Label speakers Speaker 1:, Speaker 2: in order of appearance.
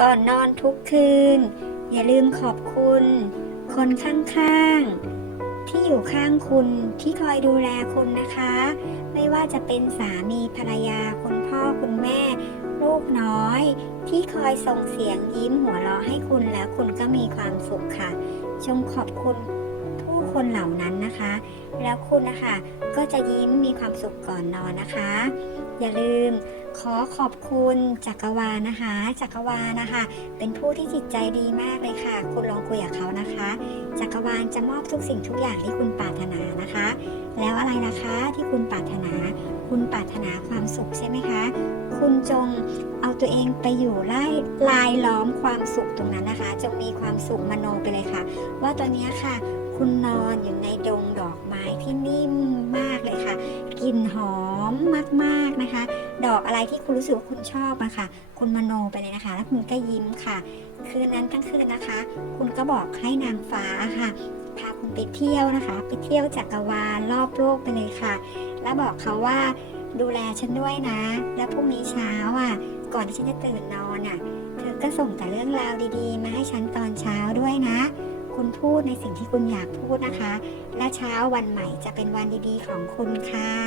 Speaker 1: ก่อนนอนทุกคืน อย่าลืมขอบคุณ คนข้างๆ ที่อยู่ข้างคุณที่คอยดูแลคุณนะคะ ไม่ว่าจะเป็นสามีภรรยาคุณพ่อคุณแม่ ลูกน้อย ที่คอยส่งเสียงยิ้มหัวเราะให้คุณแล้วคุณก็มีความสุขค่ะ จงขอบคุณ คนเหล่านั้นนะคะ แล้วคุณนะคะก็จะยิ้มมีความสุขก่อนนอนนะคะ อย่าลืมขอขอบคุณจักรวาลนะคะ จักรวาลนะคะ เป็นผู้ที่จิตใจดีมากเลยค่ะ คุณลองคุยกับเขานะคะ จักรวาลจะมอบทุกสิ่งทุกอย่างที่คุณปรารถนานะคะ แล้วอะไรนะคะที่คุณปรารถนา คุณปรารถนาความสุขใช่ไหมคะ คุณจงเอาตัวเองไปอยู่ไล่ลายล้อมความสุขตรงนั้นนะคะ จงมีความสุขมโนไปเลยค่ะ ว่าตอนนี้ค่ะ คุณนอนอยู่ในดงดอกไม้ที่นิ่มมากเลยค่ะ กลิ่นหอมมากๆนะคะ ดอกอะไรที่คุณรู้สึกว่าคุณชอบอะค่ะ คุณมโนไปเลยนะคะ แล้วคุณก็ยิ้มค่ะ คืนนั้นทั้งคืนนะคะ คุณก็บอกให้นางฟ้าค่ะ พาคุณไปเที่ยวนะคะ ไปเที่ยวจักรวาลรอบโลกไปเลยค่ะ แล้วบอกเขาว่าดูแลฉันด้วยนะ แล้วพรุ่งนี้เช้าอะ ก่อนที่ฉันจะตื่นนอนอะ เธอก็ส่งแต่เรื่องราวดีๆ มาให้ฉันตอนเช้าด้วยนะ พูดในสิ่งที่คุณอยากพูดนะคะ และเช้าวันใหม่จะเป็นวันดีๆของคุณค่ะ